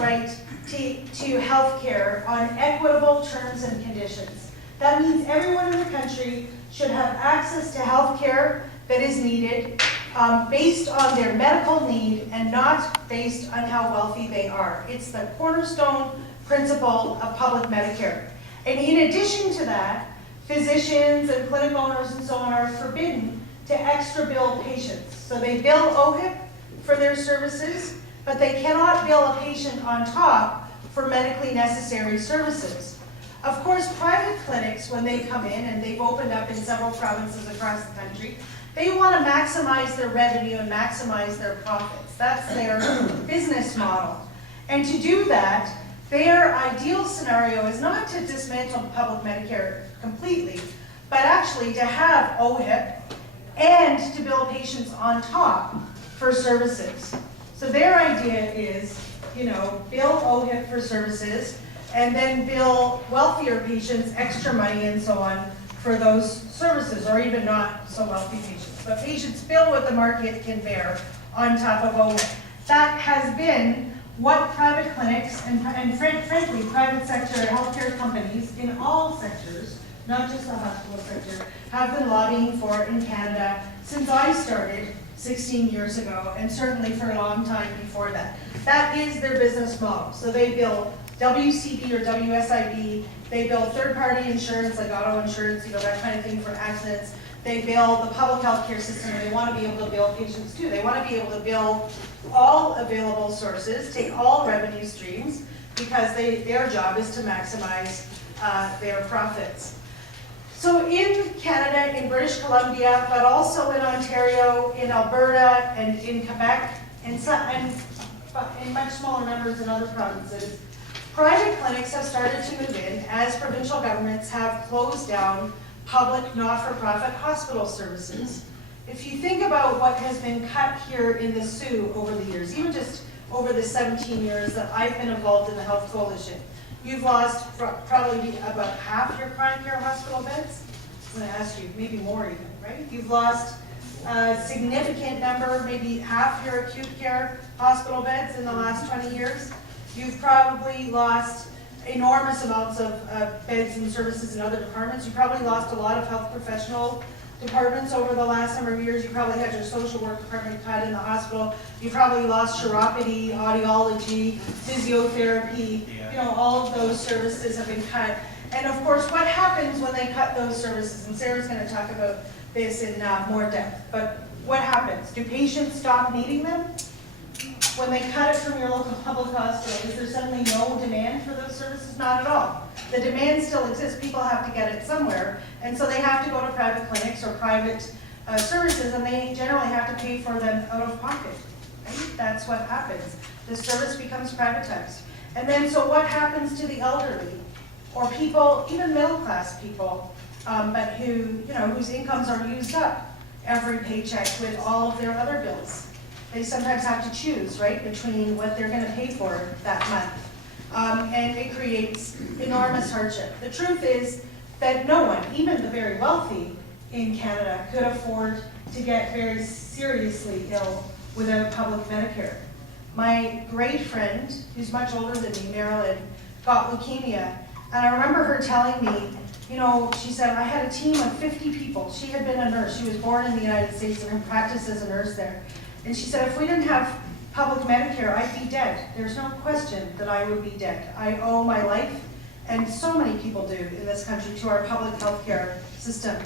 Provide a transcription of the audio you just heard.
right to health care on equitable terms and conditions. That means everyone in the country should have access to health care that is needed based on their medical need and not based on how wealthy they are. It's the cornerstone principle of public Medicare. And in addition to that, physicians and clinic owners and so on are forbidden to extra bill patients. So they bill OHIP for their services, but they cannot bill a patient on top for medically necessary services. Of course, private clinics, when they come in, and they've opened up in several provinces across the country, they want to maximize their revenue and maximize their profits. That's their business model. And to do that, their ideal scenario is not to dismantle public Medicare completely, but actually to have OHIP and to bill patients on top for services. So their idea is, bill OHIP for services and then bill wealthier patients extra money and so on for those services, or even not so wealthy patients. But patients bill what the market can bear on top of OHIP. That has been what private clinics and frankly private sector healthcare companies in all sectors, not just the hospital sector, have been lobbying for in Canada since I started 16 years ago, and certainly for a long time before that. That is their business model. So they bill WCB or WSIB, they bill third-party insurance like auto insurance, that kind of thing for accidents. They bill the public health care system, and they want to be able to bill patients too. They want to be able to bill all available sources, take all revenue streams, because their job is to maximize their profits. So in Canada, in British Columbia, but also in Ontario, in Alberta, and in Quebec, and in much smaller numbers in other provinces, private clinics have started to move in as provincial governments have closed down public not-for-profit hospital services. If you think about what has been cut here in the Soo over the years, even just over the 17 years that I've been involved in the Health Coalition, you've lost probably about half your chronic care hospital beds. I'm going to ask you, maybe more even, right? You've lost a significant number, maybe half your acute care hospital beds in the last 20 years. You've probably lost enormous amounts of beds and services in other departments. You probably lost a lot of health professional departments over the last number of years. You probably had your social work department cut in the hospital. You probably lost chiropody, audiology, physiotherapy. All of those services have been cut. And of course, what happens when they cut those services? And Sarah's going to talk about this in more depth. But what happens? Do patients stop needing them? When they cut it from your local public hospital, is there suddenly no demand for those services? Not at all. The demand still exists. People have to get it somewhere. And so they have to go to private clinics or private services, and they generally have to pay for them out of pocket. Right? That's what happens. The service becomes privatized. And then so what happens to the elderly or people, even middle-class people, but whose incomes are used up every paycheck with all of their other bills? They sometimes have to choose, right, between what they're going to pay for that month. And it creates enormous hardship. The truth is that no one, even the very wealthy in Canada, could afford to get very seriously ill without public Medicare. My great friend, who's much older than me, Marilyn, got leukemia. And I remember her telling me, she said, I had a team of 50 people. She had been a nurse. She was born in the United States and practiced as a nurse there. And she said, if we didn't have public Medicare, I'd be dead. There's no question that I would be dead. I owe my life, and so many people do in this country, to our public health care system.